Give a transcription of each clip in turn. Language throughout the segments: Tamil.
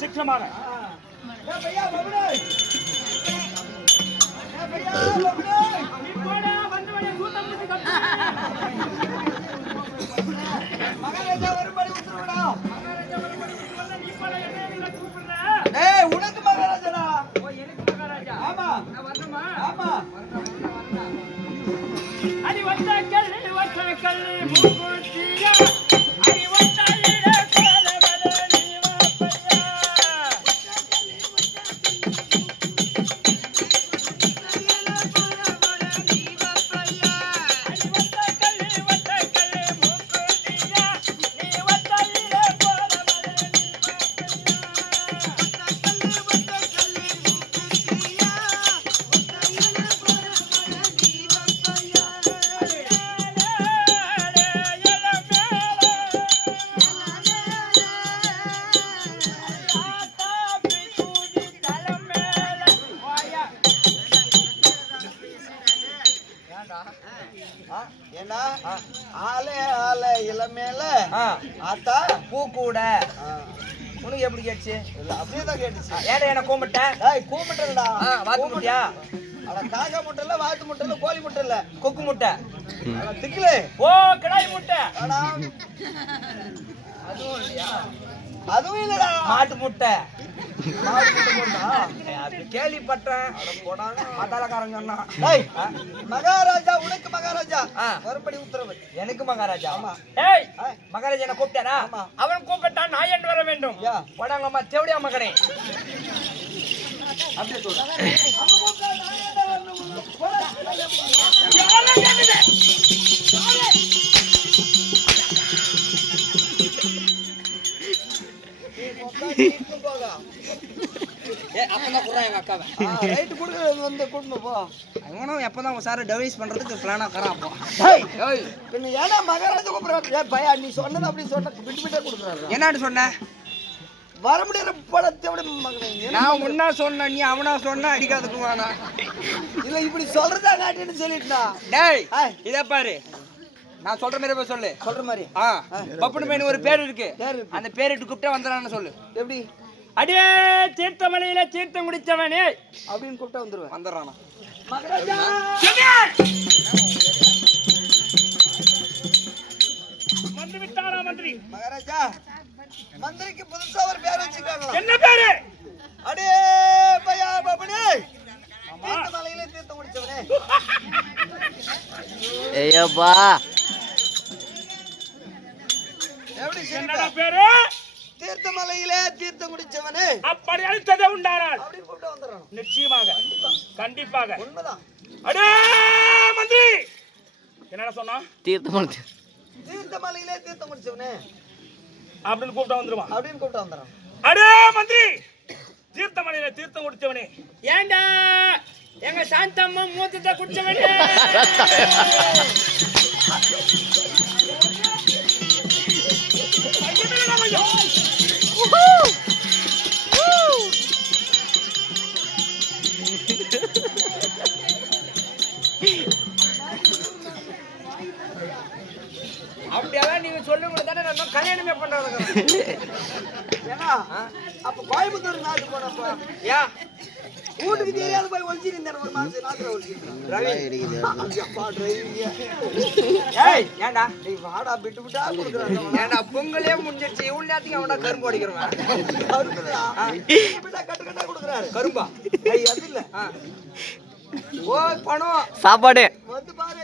சீக்கிரமாக. ஏ பையா பபுனே மகாராஜா வரும்படி உத்தரவிடா அட காக்கா முட்டை இல்ல வாத்து முட்டை இல்ல கோழி முட்டை இல்ல கொக்கு முட்டை. திக்கலே. ஓ கிடாய் முட்டை. அதுவும் இல்லையா? அதுவும் இல்லடா. மாட்டு முட்டை. கேள்விப்பட்டேன். மதாலக்காரன் சொன்னான் மகாராஜா உனக்கு மகாராஜா. மறுபடி உத்தரவு. எனக்கு மகாராஜா? ஆமா. ஏய் மகாராஜா என்ன கூப்பிட்டாரா. அவன் கூப்பிட்டான் நான் என்று வர வேண்டும்? யா. படாங்கம்மா தேவடியா மகனே. அப்படியே ஏ அப்பதான் குடுறான் எங்க அக்காவை ரைட்டு கொடுக்குறது வந்து கூட்டிட்டு போ அவனும் எப்பதான் சார் டெவைஸ் பண்றதுக்கு பிளானா ஏய் பின்ன ஏன்னா மகாராஜா கூப்பிடுறாரு? ஏன் பையா நீ சொன்னது அப்படி சொன்ன விட்டு விட்டே கொடுக்குறாரு. என்னன்னு சொன்ன? வர முடியாத எப்படி மகனே நான் உன்னா சொன்ன நீ அவனா சொன்ன அடிக்காதுக்கு வேணா இல்ல இப்படி சொல்றதா காட்டின்னு சொல்லிட்டா டேய். இத பாரு. நான் சொல்ற மாதிரி போய் சொல்லு. சொல்ற மாதிரி. ஆ பப்புனு மேனு ஒரு பேர் இருக்கு. அந்த பேரிட்டு கூப்பிட்டா வந்துடான்னு சொல்லு. எப்படி? அடியே தீர்த்தமலையில தீர்த்தம் குடித்தவனே. அப்படின்னு கூப்பிட்டா வந்துருவேன். வந்துடுறானா. மகாராஜா! வந்து விட்டாரா மந்திரி? மகாராஜா! மந்திரிக்கு புதுசா ஒரு பேர் வச்சுக்காங்களா என்ன பேரு? அடே பையா பாபுனே. தீர்த்த மலையில தீர்த்தம் குடிச்சவனே. ஐயப்பா. எப்படி என்னடா சிரிப்ப? பேரு? தீர்த்த மலையில தீர்த்தம் குடிச்சவனே. அப்படி அழுத்ததே உண்டானால். அப்படின்னு கூப்பிட்டா வந்துடுறான் நிச்சயமாக. கண்டிப்பாக. உண்மைதான். அடே மந்திரி! என்னடா சொன்னா தீர்த்தம் தீர்த்த மலையில தீர்த்தம் குடிச்சவனே. அப்படின்னு கூப்பிட்டா வந்துருவான். அப்படின்னு கூப்பிட்டா வந்துடுறான். அடே மந்திரி! தீர்த்தமலையில தீர்த்தம் குடிச்சவனே ஏண்டா? எங்க சாந்தம்மா மூத்தத்தை குடிச்சவனே? ஏன்டா? நீ வாடா விட்டு விட்டா ஏன்டா பொங்கலே முடிஞ்சிருச்சு. இவ்வளவு நேரத்துக்கு அவனா கரும்பு அடிக்கிறவன். கட்டு கட்டா கொடுக்குறாரு. கரும்பா? அது இல்ல. சாப்பாடு. வந்து பாரு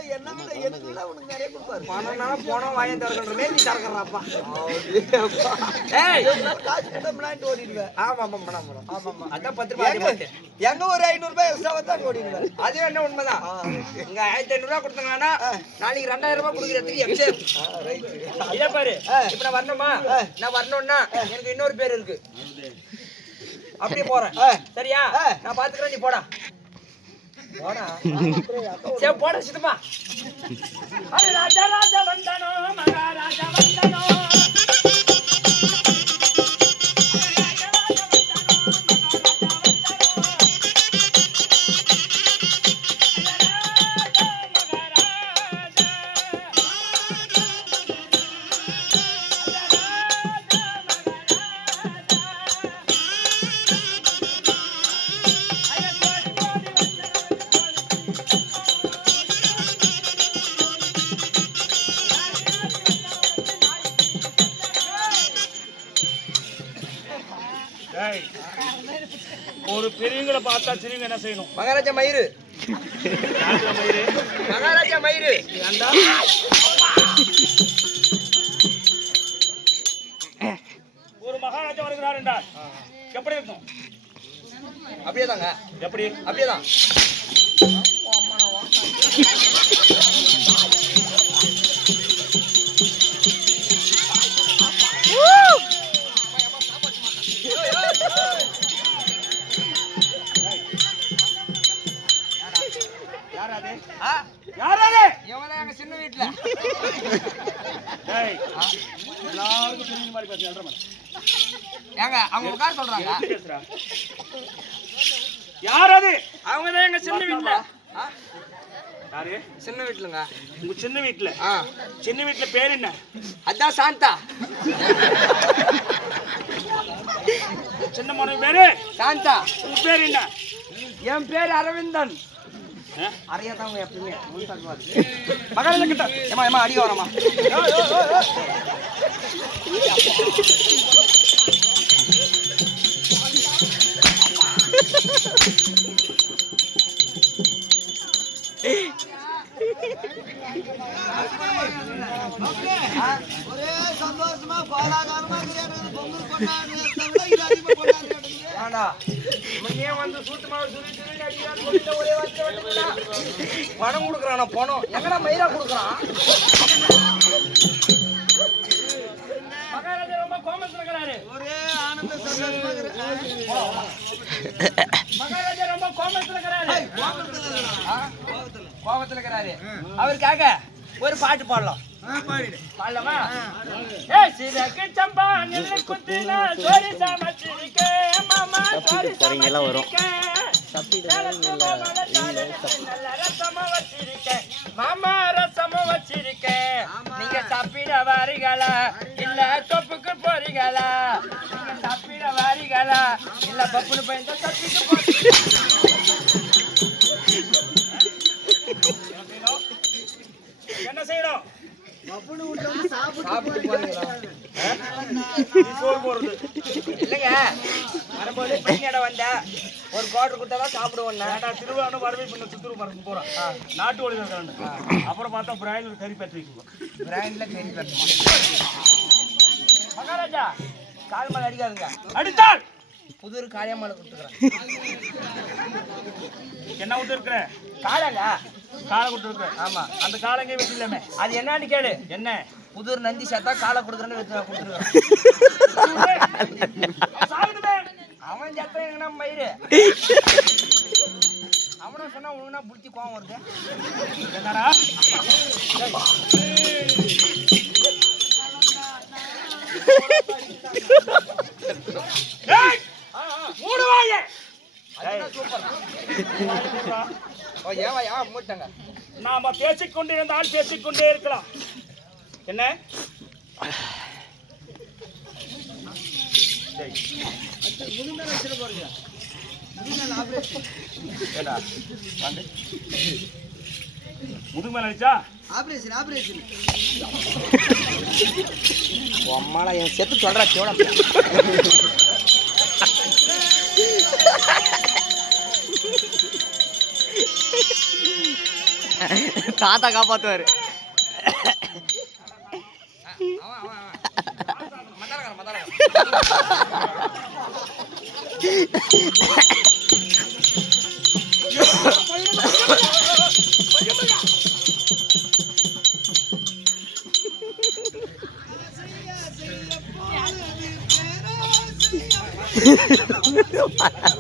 என்ன ஒரு ஐநூறு ரூபாய் எக்ஸ்ட்ரா வந்தா ஓடிடுவேன். அது என்ன உண்மைதான் இங்க ஆயிரத்தி ஐநூறு ரூபாய் கொடுத்தாங்கன்னா நாளைக்கு ரெண்டாயிரம் ரூபாய் கொடுக்குறதுக்கு எக்ஸேம் இதை பாரு இப்ப நான் வரணுமா? நான் வரணும்னா எனக்கு இன்னொரு பேர் இருக்கு. அப்படியே போறேன். சரியா? நான் பாத்துக்கிறேன் நீ போடா. சரி போட சித்தமா ராஜா ராஜா வந்தனோ மகாராஜா வந்தனோ. பார்த்தா சிரிங்க என்ன செய்யணும்? மகாராஜா மயிறு. மயிரு? மகாராஜா மயிறு. ஒரு மகாராஜா வருகிறார் என்றால் எப்படி இருக்கும்? அப்படியே தாங்க. எப்படி? அப்படியே தான். வீட்டுலங்க உங்க சின்ன வீட்டுல சின்ன வீட்டுல பேர் என்ன? அதான் சாந்தா. சின்ன மனைவி பேரு? சாந்தா. உங்க பேர் என்ன? என் பேர் அரவிந்தன்? அறியாதவங்க தங்குவாரு. மகாராஜா கிட்ட ஏமா ஏமா அடி வரமா கொடுக்குறானா பணம் எங்கடா மயிரா கொடுக்குறான்? மகாராஜா ரொம்ப கோமத்துல இருக்கிறாரு ஒரே ஆனந்த மகாராஜா ரொம்ப கோமத்துல இருக்கிறாரு ஆ? கோபத்துல இருக்கிறாரு. அவருக்காக ஒரு பாட்டு பாடலாம். பாடலாமா? ஏய் சிறகு சம்பா நெல்லு குத்தினா சோரி சமைச்சிருக்கே மாமா சோரி போறீங்கெல்லாம் மாமா ரசமா வச்சிருக்கேன் நீங்க தப்பிட வாரிகளா இல்ல தொப்புக்கு போறீங்களா நீங்க தப்பிட வாரிகளா இல்ல பப்புனு பயந்த தப்பிக்கு என்ன செய்யணும்? சாப்பிட்டு போறீங்களா நீ போடுறது இல்லைங்க வரும்போது பையனோட வந்தா ஒரு குவார்டர் கொடுத்தா தான் சாப்பிடுவோண்ணா ஏடா திருவிழா வரவே பண்ண சித்தூர் மரத்து போறான் நாட்டு கோழி அப்புறம் பார்த்தா பிராயில் கறி பற்றி வைக்குவோம் பிராண்ட்ல கறி கட்டணும் மகாராஜா கால் மேல அடிக்காதுங்க அடித்தாள் புதூர் காளியம்மாளை கொடுத்துக்கிறேன் என்ன விட்டு இருக்கிற காலைங்க காலை கொடுத்துருக்கு. ஆமா. அந்த காலங்க வெட்டி இல்லாம அது என்னன்னு கேளு. என்ன? புதூர் நந்தி சேர்த்தா காலை கொடுக்குறேன்னு வச்சு அவன் சத்தம் எங்கன்னா மயிறு. அவனும் சொன்னா உனக்குனா புடிச்சு கோவம் வருது. என்னடா? சூப்பர்? நாம பேசிக்கொண்டிருந்தால் பேசிக்கொண்டே இருக்கலாம். என்ன. முதுகு மேல அடிச்சா? ஆபரேஷன் ஆபரேஷன் அம்மாடா என் செத்து சொல்றா சிவனா தாத்தா காப்பாத்துவாரு Ha ha ha.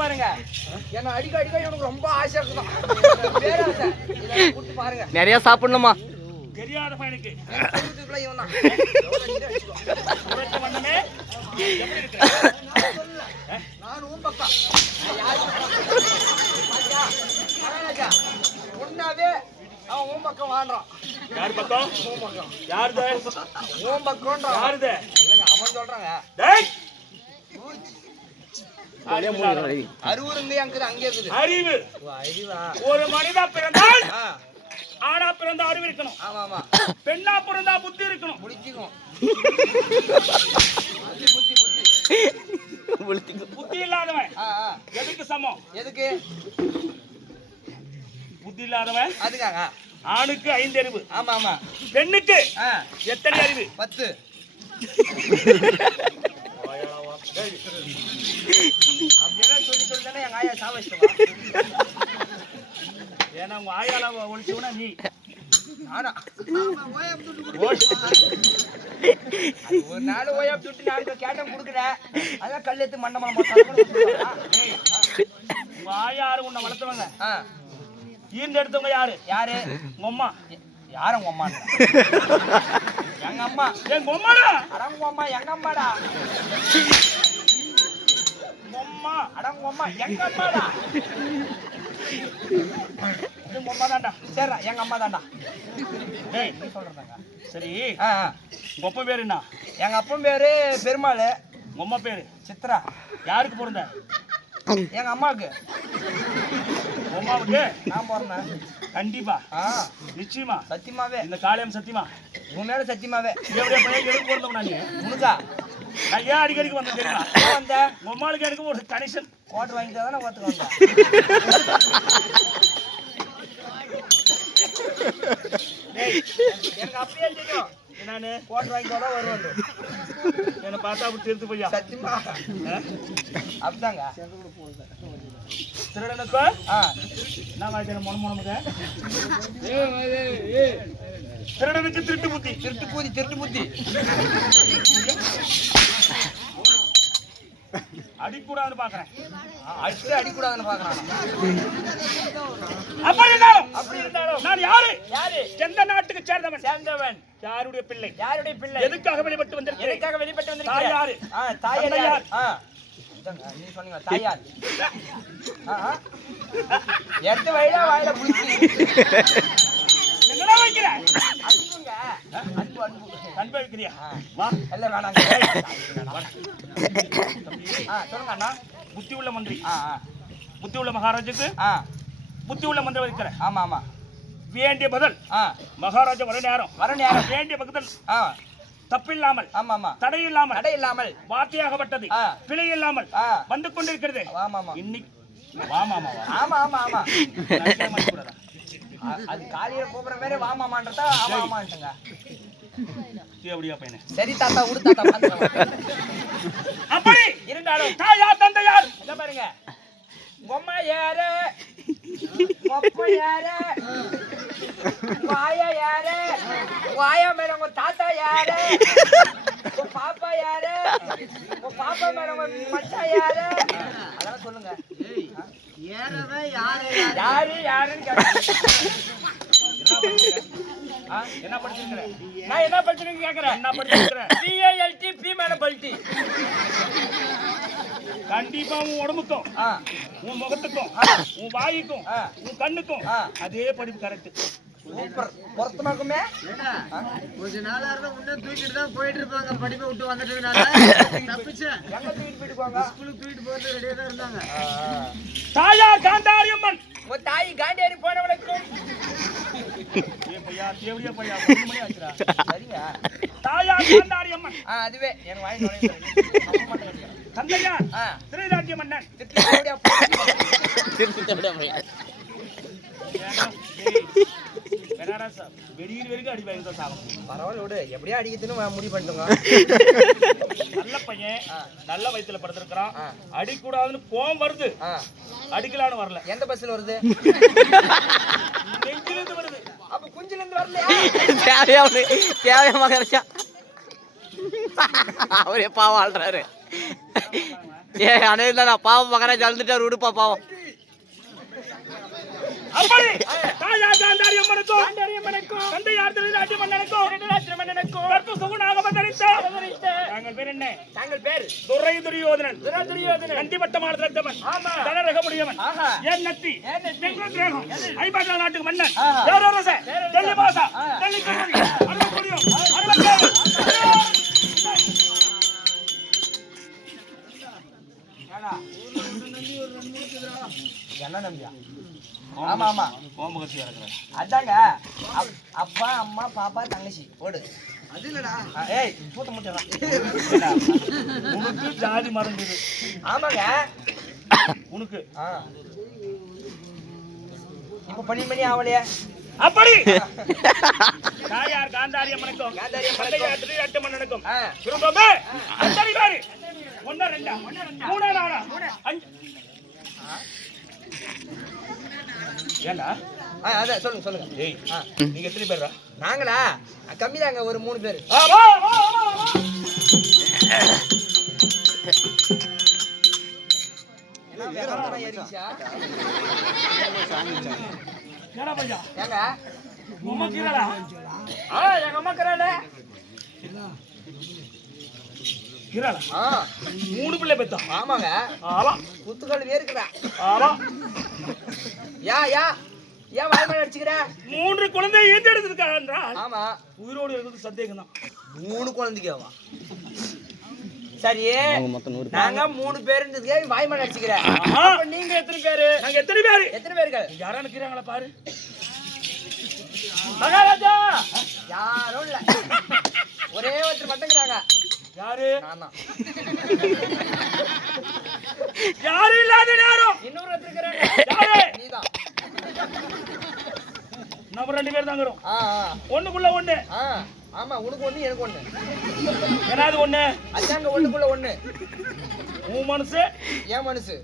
பாருங்க. என்ன அடிக்க அடிக்க இவனுக்கு ரொம்ப ஆசை இருக்குதான். பாருங்க. நிறைய சாப்பிடணுமா? தெரியாத பையனுக்கு. சொல்றதுக்குள்ள இவன் தான் அவன் உன் பக்கம் யார் பக்கம்? உன் பக்கம் யாருது? உன் பக்கம்ன்றான். யாருது? இல்லைங்க அவன் சொல்றாங்க. டேய்! இங்கே அங்குது அங்கே இருக்குது. அறிவு. அறிவா? ஒரு மனிதா பிறந்தால் ஆ. ஆணா பிறந்தா அறிவு இருக்கணும். ஆமா ஆமா. பெண்ணா பிறந்தா புத்தி இருக்கணும். முடிச்சுக்கும் புத்தி புத்தி புத்தி. புத்தி. இல்லாதவன் எதுக்கு சமம்? எதுக்கு? புத்தி இல்லாதவன் அதுக்காக. ஆணுக்கு ஐந்து அறிவு. ஆமா ஆமா. பெண்ணுக்கு எத்தனை அறிவு? பத்து. ஏன்னா உங்க ஆயால ஒழிச்சவனா நீ. ஒரு நாள் ஓயா சுட்டு நான் கேட்டம் கொடுக்குறேன். அதான் கல் எடுத்து மண்டமலம் ஆயாரு உன்னை வளர்த்தவங்க. ஈண்டு எடுத்தவங்க யாரு? யாரு? உங்க அம்மா யாரும் உங்க அம்மா எங்க அம்மா. என் பொம்மாடா அடங்க அம்மா எங்க அம்மாடா? பொம்மா அடங்க அம்மா எங்க அம்மாடா? இது பொம்மா தான்டா. சரிடா எங்க அம்மா தான்டா. டேய் நீ சொல்றதாங்க. சரி. உங்க அப்பா பேரு என்ன? எங்க அப்பன் பேரு பெருமாள். உங்க அம்மா பேரு? சித்ரா. யாருக்கு பிறந்த? எங்க அம்மாவுக்கு. உங்க அம்மாவுக்கு நான் பிறந்தேன் கண்டிப்பா. நிச்சயமா. சத்தியமாவே. இந்த காளியம் சத்தியமா. உன் மேல சத்தியமாவே. எப்படியா பையன் எதுக்கு பிறந்தவன் நான் உனக்கா நான் ஏன் அடிக்கடிக்கு வந்தேன் தெரியுமா? வந்த? உங்க அம்மாளுக்கு எனக்கு ஒரு கனெக்ஷன். கோட்டர் வாங்கி தானே ஓத்துக்கு வந்தேன். எனக்கு அப்படியே தெரியும். நானு கோட்டர் வாங்கி தான் வருவாங்க என்னை பார்த்தா அப்படி திருத்து போய்யா? சத்தியமா. அப்படிதாங்க. திருடனுக்கு ஆ. நான் வாய்த்தேன் மொன மொனமுக திருடனுக்கு திருட்டு புத்தி. திருட்டு பூதி திருட்டு புத்தி. அடிக்கூடாதுன்னு பாக்குறேன். அடிச்சு அடிக்கூடாதுன்னு பாக்குறான். அப்படி இருந்தாலும் அப்படி இருந்தாலும் நான் யாரு? யாரு? எந்த நாட்டுக்கு சேர்ந்தவன்? சேர்ந்தவன். யாருடைய பிள்ளை? யாருடைய பிள்ளை? எதுக்காக வெளிப்பட்டு வந்திருக்கிறேன்? எதுக்காக வெளிப்பட்டு வந்து தாயாரு. ஆ தாயார் தந்தையார். யார்? எடுத்து வயல வாயில எங்கடா வைக்கிற? அன்பு அன்பு. அன்பு வைக்கிறியா. வா. எல்லாம் வேணாங்க ஆ சொல்லுங்க அண்ணா. புத்தி உள்ள மந்திரி. புத்தி உள்ள மகாராஜுக்கு புத்தி உள்ள மந்திரி வைக்கிறேன் ஆமா ஆமா. வேண்டிய பதில். மகாராஜா வர நேரம். வர நேரம். வேண்டிய ஆ. தப்பில்லாமல் ஆமா ஆமா தடை இல்லாமல் தடை இல்லாமல் வார்த்தையாகப்பட்டது. பிழை இல்லாமல் வந்து கொண்டிருக்கிறது ஆமா ஆமா இன்னைக்கு ஆமா ஆமா ஆமா மாட்டேங்கிறாரா? அ- அது காலியில கூப்பிடுற மாதிரி வாமாமான்றதா ஆமா ஆமான்ட்டுங்க நீ அப்படியா பையனே? சரி தாத்தா விடு தாத்தா. அப்படி! இருந்தாலும். தாயார் தந்தையார்! பாருங்க. பொம்மை யாரு? மொப்ப யாரு? வாய யாரு? வாயா மேல உங்க தாத்தா யாரு? உங்க பாப்பா யாரு? உங்க பாப்பா மேல உங்க மச்சான் யாரு? அதெல்லாம் சொல்லுங்க. யாரு யாருன்னு கேட்க ஆ, என்ன படிச்சிருக்கிற? நான் என்ன படிச்சிருக்கேன் கேக்குறேன். என்ன படிச்சிருக்கிற? பிஏஎல்டி பி மேல பல்டி. கண்டிப்பா உன் உடம்புக்கும். உன் முகத்துக்கும் உன் வாய்க்கும். உன் கண்ணுக்கும் ஆ. அதே படிப்பு கரெக்ட் சூப்பர். பொருத்தமாக்குமே? கொஞ்ச நாளா இருந்தா முன்னே தூக்கிட்டு தான் போயிட்டு இருப்பாங்க படிப்பை விட்டு வந்துட்டதுனால தப்பிச்சேன். எங்க தூக்கிட்டு போயிட்டு போங்க ஸ்கூலுக்கு தூக்கிட்டு போறது ரெடியா தான் இருந்தாங்க. தாயார் உன் தாய் தேவடியா பையா, மூணு மணி ஆச்சுடா. சரிங்க தாயார் காந்தாரி அம்மன், ஆ அதுவே. எனக்கு வாங்கி நுழைய தந்தையார் ஆ. திரைராஜ்ய மன்னன். வெடியிற வரைக்கும் அடி வாங்கி தான் சாகணும். பரவாயில்ல விடு எப்படியா அடிக்கிறதுன்னு முடிவு பண்ணிட்டோங்க. நல்ல பையன் ஆ. நல்ல வயித்துல படுத்திருக்கிறான். ஆ. அடிக்கூடாதுன்னு கோவம் வருது. ஆ. அடிக்கலான்னு வரல. எந்த பஸ்ல வருது? நெஞ்சிலிருந்து வருது. அப்ப குஞ்சில இருந்து வரலையா? தேவையா தேவையா மகராஜா அவரே பாவம் ஆள்றாரு. ஏ அனே இல்லடா பாவம் மகராஜா அழுந்துட்டாரு விடுப்பா பாவம். அப்படி! தாயார் என்ன நம்பியா ஆமா ஆமா அதாங்க அப்- அப்பா அம்மா பாப்பா தங்கச்சி ஓடு. அது இல்லடா. ஏய் பூத்த முட்டா உனக்கு ஜாதி மறந்தது ஆமாங்க. உனக்கு. ஆ. இப்ப பனி மணி ஆவலையே. அப்படி! தாயார் காந்தாரி அம்மனுக்கும் காந்தாரி அம்மனுக்கும். தந்தையார் திரையாட்டு மன்னனுக்கும் ஆ. திரும்பவே எத்தனை பேரு ஒன்னா ரெண்டா? மூணா நாலா? அஞ்சு. ஏண்டா? ஆ அதான் சொல்லுங்க சொல்லுங்க. நீங்க எத்தனை பேரா நாங்களா? கம்மிதாங்க ஒரு மூணு பேர். ஏங்க ஆ எங்க அம்மா ஆ. மூணு பிள்ளை பெத்தா. ஆமாங்க. ஆமா குத்துக்கள் வேறுக்குதா ஆமா யா யா. ஏன் வாய்மொழி அடிச்சுக்கிற? மூன்று குழந்தை ஈந்தெடுத்திருக்காங்க என்றால் ஆமா. உயிரோடு இருக்கிறது சந்தேகம் தான் மூணு குழந்தைக்கேவா? சரி. நாங்க மூணு பேருன்றதுக்கே வாய்மொழி அடிச்சுக்கிற? ஆமா. அப்ப நீங்க எத்தனை பேரு? நாங்க எத்தனை பேரு? எத்தனை பேர்கள்? யாரா நிக்கிறாங்களா பாரு. மகாராஜா! யாரும் இல்ல ஒரே ஒருத்தர் மட்டுங்கிறாங்க. யாரு? நான் தான் யாரு இல்லாத நேரம்? இன்னொரு ஒருத்தர் இருக்கிறாங்க யாரு? நீதான். நம்ம ரெண்டு பேர் தாங்கிறோம் ஆ ஆ, ஒண்ணுக்குள்ள ஒண்ணு. ஆமா உனக்கு ஒண்ணு எனக்கு ஒண்ணு. ஏன்னாது ஒண்ணு? அதாங்க ஒண்ணுக்குள்ள ஒண்ணு. உன் மனசு? என் மனசு.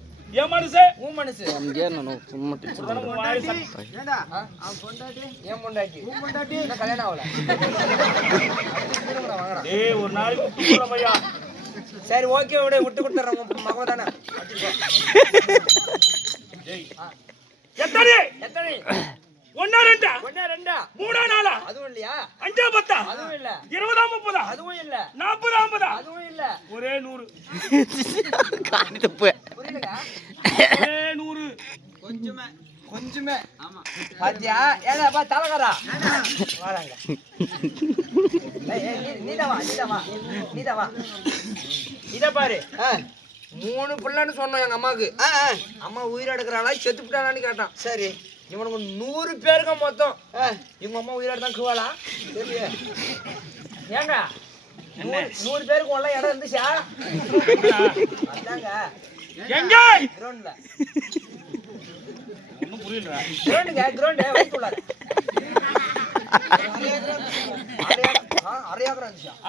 ஒரு நாளைக்கு சரி ஓகே விட விட்டு கொடுத்துறேன் உன் மகன் தானே. டேய். ஆ. எத்தனை? எத்தனை? ஒன்னா ரெண்டா? ஒண்ணா ரெண்டா? மூணா நாளா அதுவும் இல்லையா? அஞ்சா பத்தா? அதுவும் இல்ல. இருபதா முப்பதா? அதுவும் இல்ல. நாற்பது ஐம்பதா? அதுவும் இல்ல. ஒரே நூறு. காணி தப்பு புரியலங்க ஒரே நூறு. கொஞ்சமே. கொஞ்சமே. ஆமா. பாத்தியா? ஏடாப்பா தலைகாரா? வாடாங்க. ஏய், ஏய், நீ- நீதான் வா நீதான் வா. நீதான் வா. இத பாரு. மூணு பிள்ளைன்னு சொன்னோம் எங்க அம்மாவுக்கு. அம்மா உயிர் எடுக்கிறாளா செத்து விட்டாளான்னு கேட்டான். சரி. இவனுக்கு நூறு பேருங்க மொத்தம். இவங்க அம்மா உயிரோட தான் குவாளா சரியே ஏங்க நூறு நூறு பேருக்கு உள்ள இடம் இருந்துச்சா? அதாங்க எங்க? கிரௌண்ட்ல ஒண்ணும் புரியல. கிரௌண்டுங்க கிரௌண்டு வயிற்றுள்ளார அரை ஏக்கர் இருந்துச்சா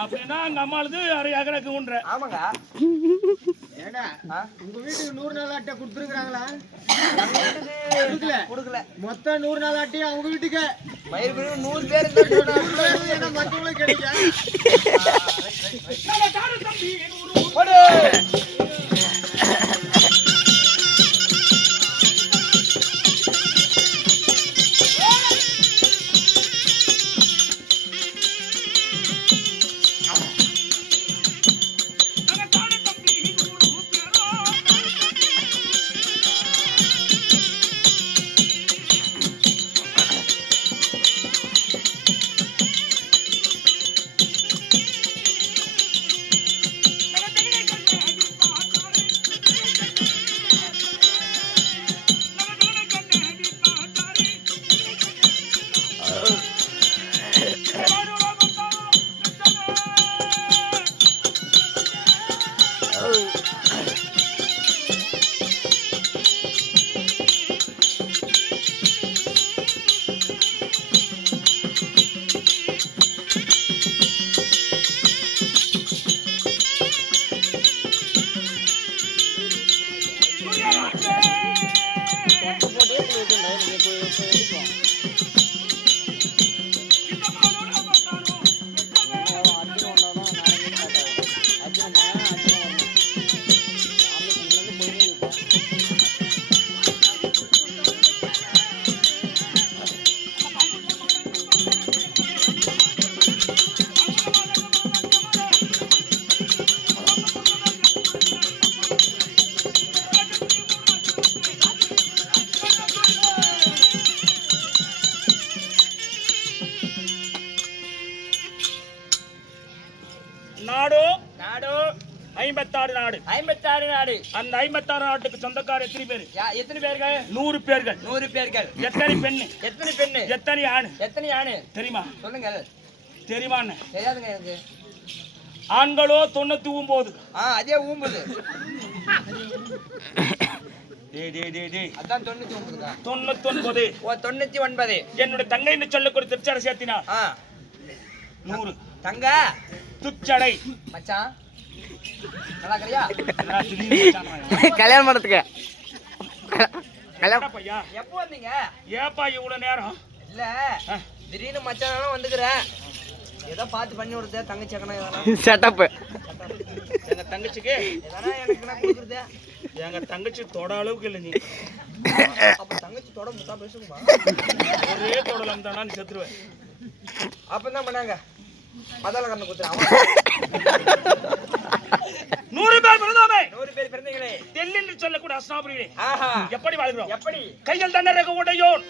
அப்படின்னா அங்க அம்மாளுது அரை ஏக்கருக்கு உண்ற ஆமாங்க. ஏண்டா? ஆ? உங்க வீட்டுக்கு நூறு நாள் அட்டை கொடுத்துருக்காங்களா நம்ம வீட்டுக்கு கொடுக்கல. மொத்தம் நூறு நாள் அட்டையும் அவங்க வீட்டுக்கு. மயிர் பிரிவு நூறு பேர் மற்றவங்களுக்கு கிடைக்கும்? அந்த ஐம்பத்தாறு நாட்டுக்கு சொந்தக்கார எத்தனை பேர்? எத்தனை பேர்கள்? நூறு பேர்கள். நூறு பேர்கள். எத்தனை பெண்ணு? எத்தனை பெண்ணு? எத்தனை ஆண்? எத்தனை ஆணு? தெரியுமா? சொல்லுங்கள். தெரியுமான்னு? தெரியாதுங்க எனக்கு. ஆண்களோ தொண்ணூத்தி ஒன்பது ஆ அதே தொண்ணூத்தி ஒன்பது தொண்ணூத்தி ஒன்பது. என்னுடைய தங்கைன்னு சொல்லக்கூடிய திருச்சடை சேர்த்தினா நூறு. தங்க. துச்சடை. மச்சான். கல்யாணம் பண்ணதுக்கு கல்யாணம் எப்போ வந்தீங்க? ஏப்பா இவ்வளவு நேரம்? இல்ல. திடீர்னு மச்சான் வந்துக்கிறேன் ஏதோ பார்த்து பண்ணி விடுறது தங்கச்சி எதனா செட்டப்பு எங்க தங்கச்சிக்கு? எதனா எனக்கு கொடுக்குறது? எங்க தங்கச்சி தொட அளவுக்கு இல்லை நீ. அப்ப தங்கச்சி தொட முட்டா பேசுமா ஒரே தொடலம் தானா நீ செத்துருவேன் அப்ப என்ன பண்ணாங்க. மதால கண்ணு குத்துறான் நூறு பேர் பிறந்தோமே. நூறு பேர் பிறந்தீங்களே. தெல்லில் சொல்லக்கூடிய அஸ்னாபுரியிலே எப்படி வாழ்கிறோம்? எப்படி? கையில் தண்டரக உடையோன்.